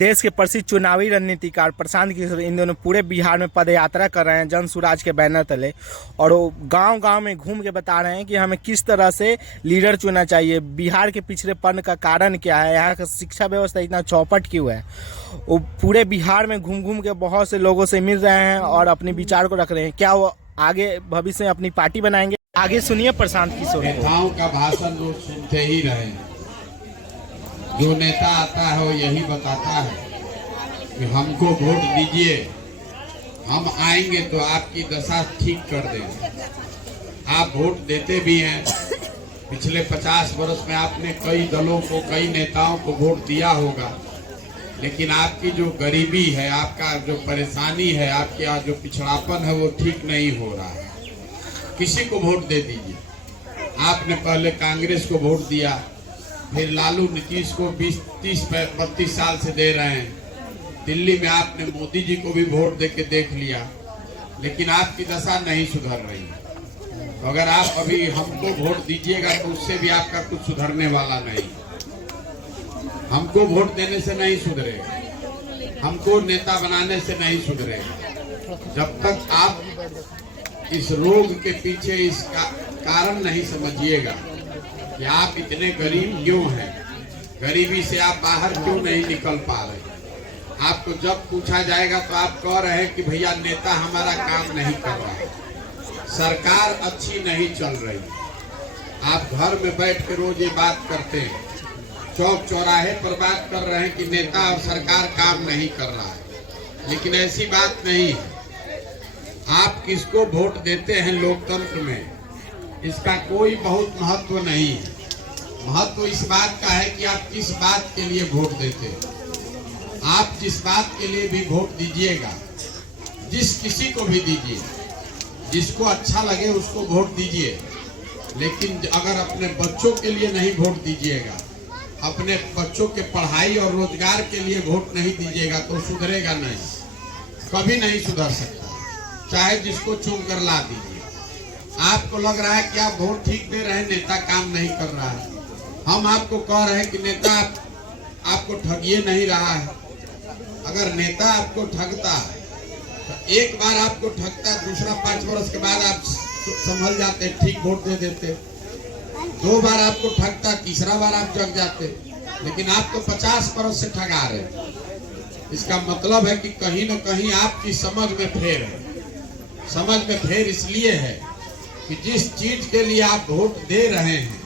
देश के प्रसिद्ध चुनावी रणनीतिकार प्रशांत किशोर इन दिनों पूरे बिहार में पदयात्रा कर रहे हैं जन सुराज के बैनर तले। और वो गांव गांव में घूम के बता रहे हैं कि हमें किस तरह से लीडर चुनना चाहिए, बिहार के पिछड़ेपन का कारण क्या है, यहाँ का शिक्षा व्यवस्था इतना चौपट क्यों है। वो पूरे बिहार में घूम घूम के बहुत से लोगों से मिल रहे हैं और अपने विचार को रख रहे हैं। क्या वो आगे भविष्य में अपनी पार्टी बनाएंगे? आगे सुनिए प्रशांत किशोर। नेताओं का भाषण लोग सुनते ही रहे। जो नेता आता है वो यही बताता है कि हमको वोट दीजिए, हम आएंगे तो आपकी दशा ठीक कर देंगे। आप वोट देते भी हैं। पिछले 50 वर्ष में आपने कई दलों को, कई नेताओं को वोट दिया होगा, लेकिन आपकी जो गरीबी है, आपका जो परेशानी है, आपका जो पिछड़ापन है वो ठीक नहीं हो रहा है। किसी को वोट दे दीजिए। आपने पहले कांग्रेस को वोट दिया, फिर लालू नीतीश को 20-30-32 साल से दे रहे हैं। दिल्ली में आपने मोदी जी को भी वोट देके देख लिया, लेकिन आपकी दशा नहीं सुधर रही। तो अगर आप अभी हमको वोट दीजिएगा तो उससे भी आपका कुछ सुधरने वाला नहीं। हमको वोट देने से नहीं सुधरेगा, हमको नेता बनाने से नहीं सुधरेगा। जब तक आप इस रोग के पीछे इसका कारण नहीं समझिएगा कि आप इतने गरीब क्यों हैं, गरीबी से आप बाहर क्यों नहीं निकल पा रहे। आपको जब पूछा जाएगा तो आप कह रहे हैं कि भैया नेता हमारा काम नहीं कर रहा है, सरकार अच्छी नहीं चल रही। आप घर में बैठ के रोज ये बात करते हैं, चौक चौराहे पर बात कर रहे हैं कि नेता और सरकार काम नहीं कर रहा है, लेकिन ऐसी बात नहीं है। आप किसको वोट देते हैं लोकतंत्र में, इसका कोई बहुत महत्व नहीं है। महत्व इस बात का है कि आप किस बात के लिए वोट देते हैं। आप जिस बात के लिए भी वोट दीजिएगा, जिस किसी को भी दीजिए, जिसको अच्छा लगे उसको वोट दीजिए, लेकिन अगर अपने बच्चों के लिए नहीं वोट दीजिएगा, अपने बच्चों के पढ़ाई और रोजगार के लिए वोट नहीं दीजिएगा तो सुधरेगा नहीं, कभी नहीं सुधर सकता, चाहे जिसको चुन कर ला दीजिए। आपको लग रहा है कि आप वोट ठीक दे रहे हैं, नेता काम नहीं कर रहा है। हम आपको कह रहे हैं कि नेता आपको ठगिए नहीं रहा है। अगर नेता आपको ठगता है तो एक बार आपको ठगता, दूसरा 5 वर्ष के बाद आप संभल जाते, ठीक वोट दे देते। 2 बार आपको ठगता, तीसरा बार आप जग जाते, लेकिन आप तो 50 वर्ष से ठगा रहे। इसका मतलब है कि कहीं न कहीं आपकी समझ में फेर है। समझ में फेर इसलिए है कि जिस चीज के लिए आप वोट दे रहे हैं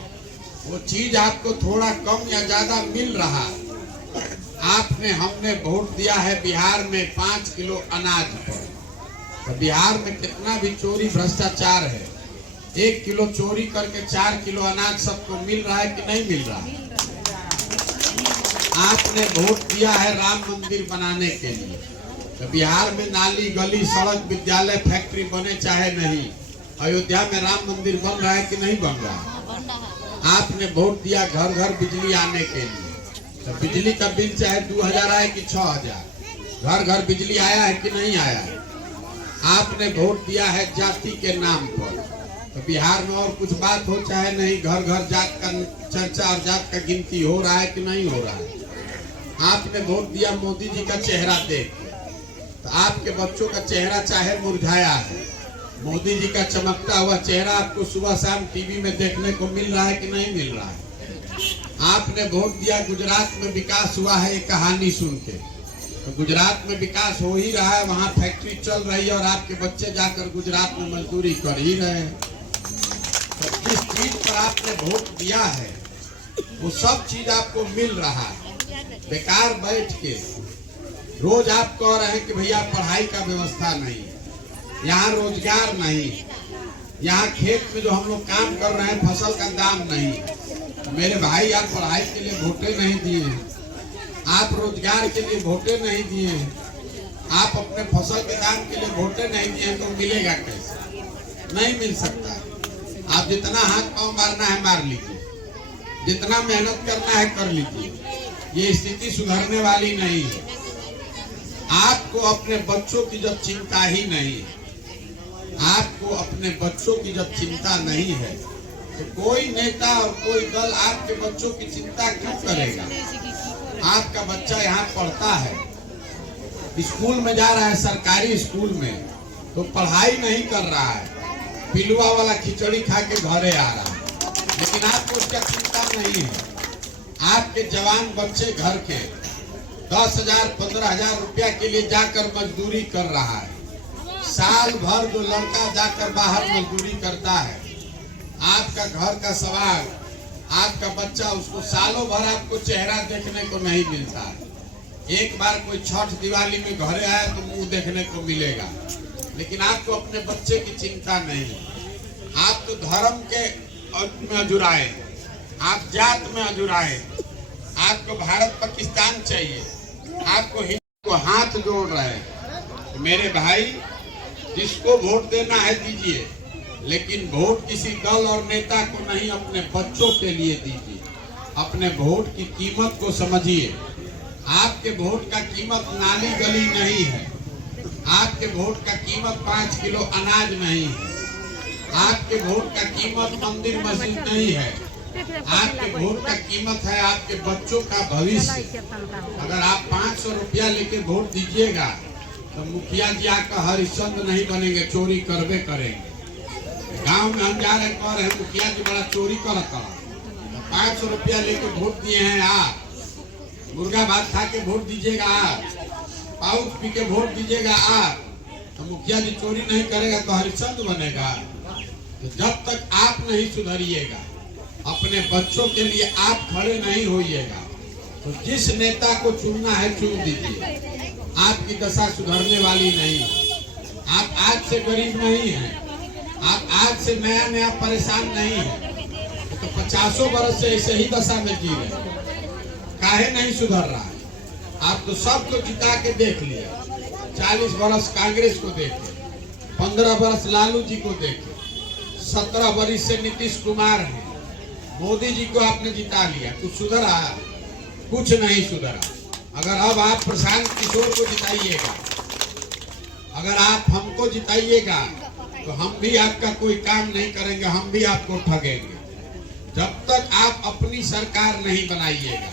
वो चीज आपको थोड़ा कम या ज्यादा मिल रहा है। हमने वोट दिया है बिहार में 5 किलो अनाज पर, तो बिहार में कितना भी चोरी भ्रष्टाचार है। 1 किलो चोरी करके 4 किलो अनाज सबको मिल रहा है कि नहीं मिल रहा है। आपने वोट दिया है राम मंदिर बनाने के लिए, तो बिहार में नाली, गली, सड़क, विद्यालय, फैक्ट्री बने चाहे नहीं, अयोध्या में राम मंदिर बन रहा है कि नहीं बन रहा है। आपने वोट दिया घर घर बिजली आने के लिए, तो बिजली का बिल चाहे 2000 आए कि 6000, घर घर बिजली आया है कि नहीं आया है। आपने वोट दिया है जाति के नाम पर, तो बिहार में और कुछ बात हो चाहे नहीं, घर घर जात का चर्चा और जात का गिनती हो रहा है कि नहीं हो रहा है। आपने वोट दिया मोदी जी का चेहरा देख, तो आपके बच्चों का चेहरा चाहे मुरझाया है, मोदी जी का चमकता हुआ चेहरा आपको सुबह शाम टीवी में देखने को मिल रहा है कि नहीं मिल रहा है। आपने वोट दिया गुजरात में विकास हुआ है, ये कहानी सुन के, तो गुजरात में विकास हो ही रहा है, वहाँ फैक्ट्री चल रही है और आपके बच्चे जाकर गुजरात में मजदूरी कर ही रहे हैं। तो जिस चीज पर आपने वोट दिया है वो सब चीज आपको मिल रहा है। बेकार बैठ के रोज आप कह रहे हैं कि भैया पढ़ाई का व्यवस्था नहीं, यहाँ रोजगार नहीं, यहाँ खेत में जो हम लोग काम कर रहे हैं फसल का दाम नहीं। मेरे भाई, आप पढ़ाई के लिए वोटे नहीं दिए, आप रोजगार के लिए वोटे नहीं दिए, आप अपने फसल के दाम के लिए वोटे नहीं दिए, तो मिलेगा कैसे? नहीं मिल सकता। आप जितना हाथ पांव मारना है मार लीजिए, जितना मेहनत करना है कर लीजिए, ये स्थिति सुधरने वाली नहीं है। आपको अपने बच्चों की जब चिंता ही नहीं है, आपको अपने बच्चों की जब चिंता नहीं है, तो कोई नेता और कोई दल आपके बच्चों की चिंता क्यों करेगा? आपका बच्चा यहाँ पढ़ता है, स्कूल में जा रहा है, सरकारी स्कूल में, तो पढ़ाई नहीं कर रहा है, पिलुआ वाला खिचड़ी खा के घरे आ रहा है, लेकिन आपको उसका चिंता नहीं है। आपके जवान बच्चे घर के 10,000 15,000 रुपया के लिए जाकर मजदूरी कर रहा है। साल भर जो लड़का जाकर बाहर मजदूरी करता है, आपका घर का सवाल, आपका बच्चा, उसको सालों भर आपको चेहरा देखने को नहीं मिलता है। एक बार कोई छठ दिवाली में घरे आए तो मुंह देखने को मिलेगा, लेकिन आपको अपने बच्चे की चिंता नहीं। आप तो धर्म के में अजुराए, आप जात में अजुराए, आपको भारत पाकिस्तान चाहिए, आपको हिंदू को हाथ जोड़ रहे हैं। मेरे भाई, जिसको वोट देना है दीजिए, लेकिन वोट किसी दल और नेता को नहीं, अपने बच्चों के लिए दीजिए। अपने वोट की कीमत को समझिए। आपके वोट का कीमत नाली गली नहीं है, आपके वोट का कीमत 5 किलो अनाज नहीं है, आपके वोट का कीमत मंदिर मस्जिद नहीं है, आपके वोट का कीमत है आपके बच्चों का भविष्य। अगर आप 500 रुपया लेके वोट दीजिएगा तो मुखिया जी आपका हरिश्चंद्र नहीं बनेंगे, चोरी करवे करेंगे। गांव में हम जा रहे कह रहे हैं मुखिया जी बड़ा चोरी करता, 500 रुपया लेके वोट दिए हैं आप, मुर्गा भात खा के वोट दीजिएगा आप, पाउच पी के वोट दीजिएगा आप, तो मुखिया जी चोरी नहीं करेगा तो हरिश्चंद्र बनेगा। तो जब तक आप नहीं सुधरिएगा, अपने बच्चों के लिए आप खड़े नहीं होइएगा, तो जिस नेता को चुनना है चुन दीजिए। आपकी दशा सुधरने वाली नहीं। आप आज से गरीब नहीं हैं, आप आज से नया नया परेशान नहीं है, तो 50 बरस से ऐसे ही दशा में जी रहे। काहे नहीं सुधर रहा है? आप तो सबको जिता के देख लिया। 40 बरस कांग्रेस को देखे, 15 बरस लालू जी को देखे, 17 बरस से नीतीश कुमार है, मोदी जी को आपने जिता लिया, कुछ सुधरा? कुछ नहीं सुधरा। अगर अब आप प्रशांत किशोर को जिताइएगा, अगर आप हमको जिताइएगा, तो हम भी आपका कोई काम नहीं करेंगे, हम भी आपको ठगेंगे। जब तक आप अपनी सरकार नहीं बनाइएगा,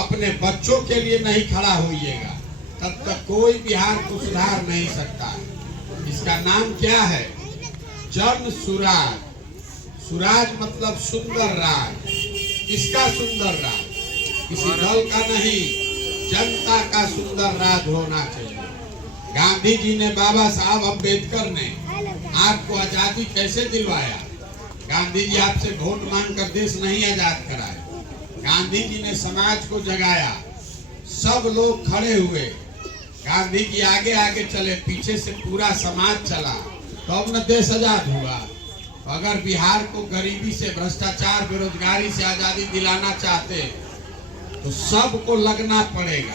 अपने बच्चों के लिए नहीं खड़ा होइएगा, तब तक कोई बिहार को सुधार नहीं सकता है। इसका नाम क्या है? जन सुराज। सुराज मतलब सुंदर राज। किसका सुंदर राज? किसी दल का नहीं, जनता का सुंदर राज होना चाहिए। गांधी जी ने, बाबा साहब अम्बेडकर ने आपको आजादी कैसे दिलवाया? गांधी जी आपसे वोट मांगकर देश नहीं आजाद कराया। गांधी जी ने समाज को जगाया, सब लोग खड़े हुए, गांधी जी आगे आगे चले, पीछे से पूरा समाज चला, तब न देश आजाद हुआ। अगर बिहार को गरीबी से, भ्रष्टाचार, बेरोजगारी से आजादी दिलाना चाहते तो सबको लगना पड़ेगा।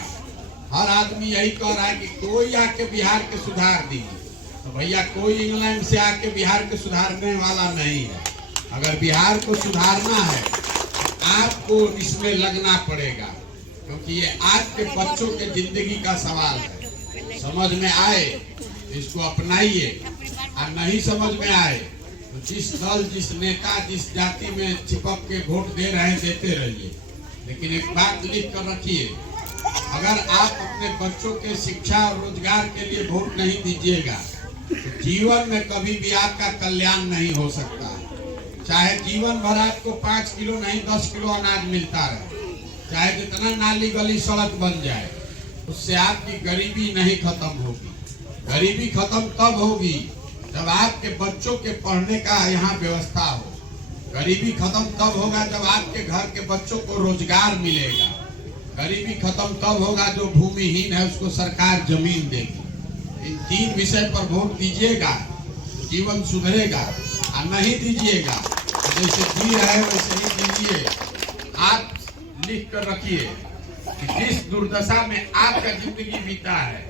हर आदमी यही कह रहा है कि कोई आके बिहार के सुधार दीजिए, तो भैया कोई इंग्लैंड से आके बिहार के सुधारने वाला नहीं है। अगर बिहार को सुधारना है आपको इसमें लगना पड़ेगा, क्योंकि ये आज के बच्चों के जिंदगी का सवाल है। समझ में आए इसको अपनाइए, और नहीं समझ में आए तो जिस दल, जिस नेता, जिस जाति में चिपक के वोट दे रहे हैं देते रहिए। लेकिन एक बात लिख कर रखिए, अगर आप अपने बच्चों के शिक्षा और रोजगार के लिए वोट नहीं दीजिएगा तो जीवन में कभी भी आपका कल्याण नहीं हो सकता। चाहे जीवन भर आपको 5 किलो नहीं 10 किलो अनाज मिलता रहे, चाहे जितना नाली गली सड़क बन जाए, उससे आपकी गरीबी नहीं खत्म होगी। गरीबी खत्म तब होगी जब आपके बच्चों के पढ़ने का यहाँ व्यवस्था हो। गरीबी खत्म तब होगा जब आपके घर के बच्चों को रोजगार मिलेगा। गरीबी खत्म तब होगा जो भूमिहीन है उसको सरकार जमीन देगी। इन 3 विषय पर वोट दीजिएगा, जीवन सुधरेगा, और नहीं दीजिएगा तो जैसे जी रहे वैसे ही दीजिए। आप लिख कर रखिए कि जिस दुर्दशा में आपका जिंदगी बीता है,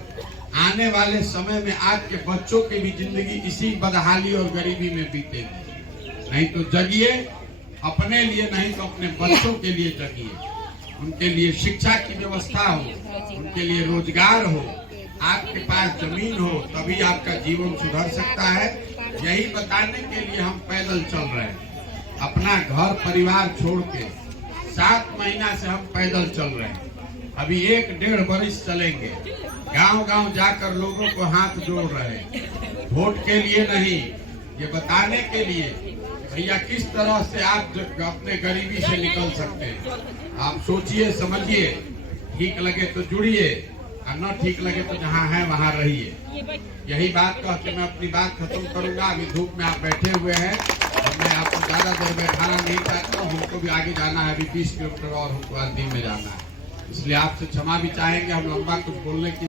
आने वाले समय में आपके बच्चों की भी जिंदगी इसी बदहाली और गरीबी में बीतेगी। नहीं तो जगिए अपने लिए, नहीं तो अपने बच्चों के लिए जगिए। उनके लिए शिक्षा की व्यवस्था हो, उनके लिए रोजगार हो, आपके पास जमीन हो, तभी आपका जीवन सुधर सकता है। यही बताने के लिए हम पैदल चल रहे हैं। अपना घर परिवार छोड़ के 7 महीना से हम पैदल चल रहे हैं। अभी 1-1.5 वर्ष चलेंगे। गांव गांव जाकर लोगों को हाथ जोड़ रहे हैं, वोट के लिए नहीं, ये बताने के लिए भैया किस तरह से आप अपने गरीबी से निकल सकते हैं। आप सोचिए समझिए, ठीक लगे तो जुड़िए और न ठीक लगे तो जहाँ है वहाँ रहिए। यही बात कह के मैं अपनी बात खत्म करूंगा। अभी धूप में आप बैठे हुए हैं और मैं आपको ज्यादा देर बैठाना नहीं चाहता हूँ। हमको भी आगे जाना है, अभी 20 किलोमीटर और हमको आज दिन में जाना है, इसलिए आपसे क्षमा भी चाहेंगे। हम लंबा कुछ बोलने की